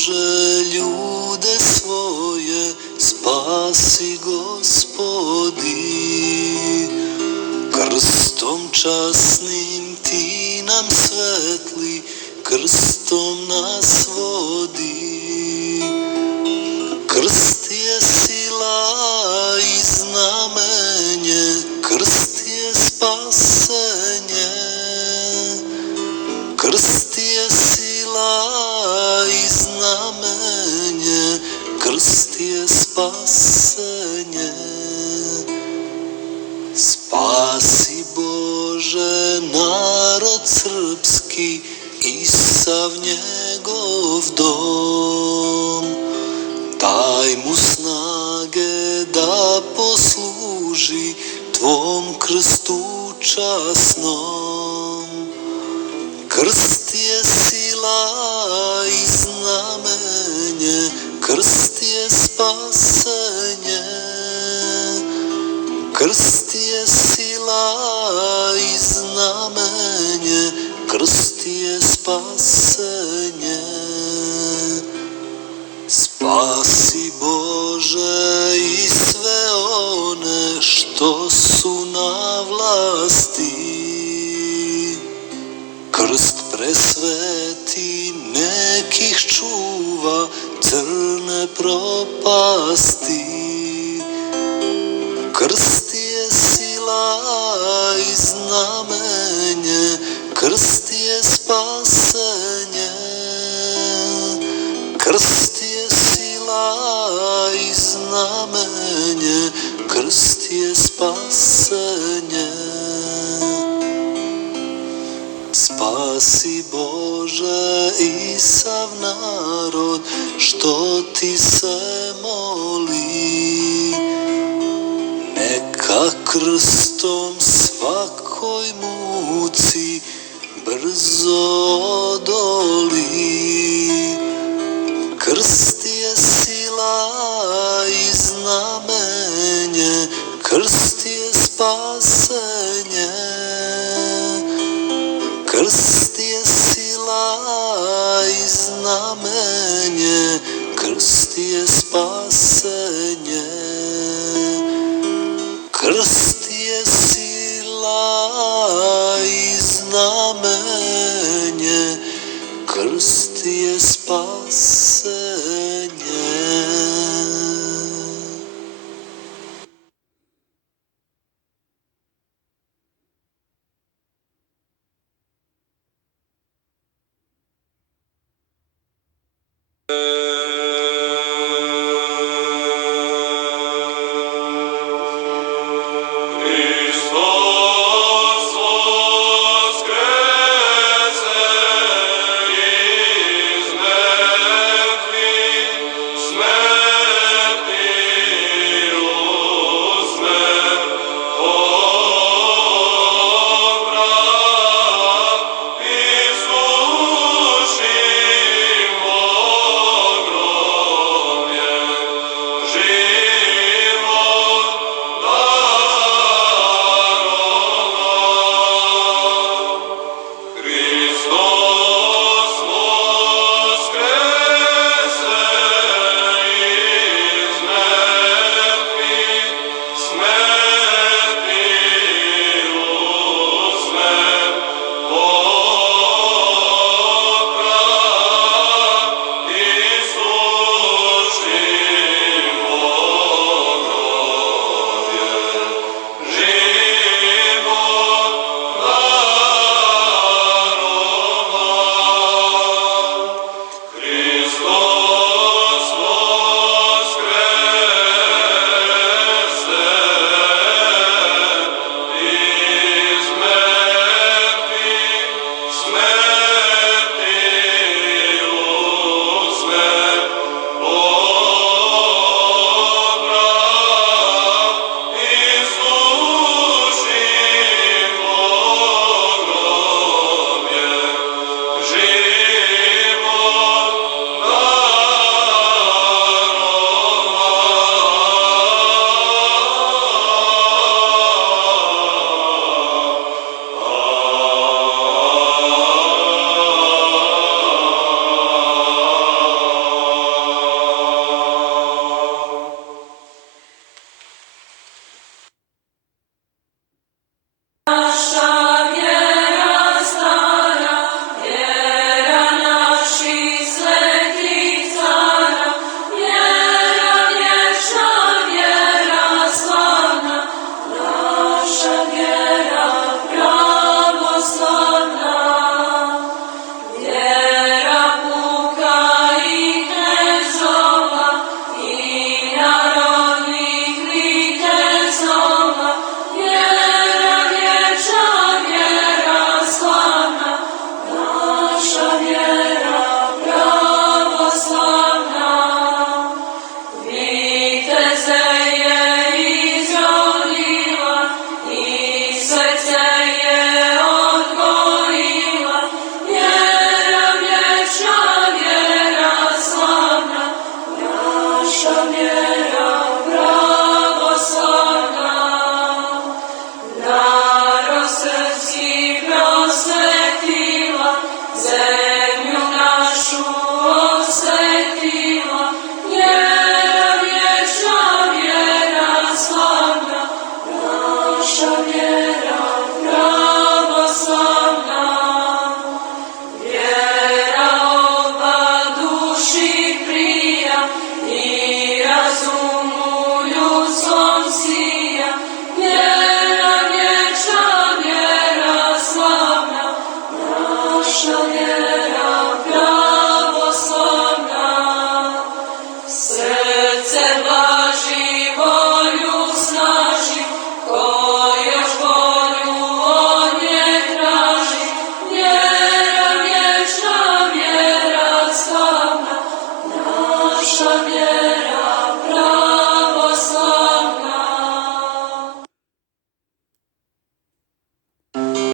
Bože, ljude svoje spasi, Gospodi. Krstom časnim ti nam svetli, krstom nas vodi. Krst je sila i znamenje, krst je spasenje. Krst je sila i znamenje, krst je spasenje. Spasi Bože narod srpski i sav njegov dom. Daj mu snage da posluži tvom krstu časnom. Krst je sila i znamenje, krst je spasenje. Krst je sila i znamenje, krst je spasenje. Spasi Bože i sve one što su na vlasti. Krst presveti nekih čuva crne propasti. Krst je sila i znamenje, krst je spasenje. Krst je sila i znamenje, krst je spasenje. Spasi Bože i sav narod što ti se moli. Neka krstom svakoj muci brzo odoli. Krst je sila i znamenje, krst je spasenje. Krst je sila i znamenje, krst je spasenje.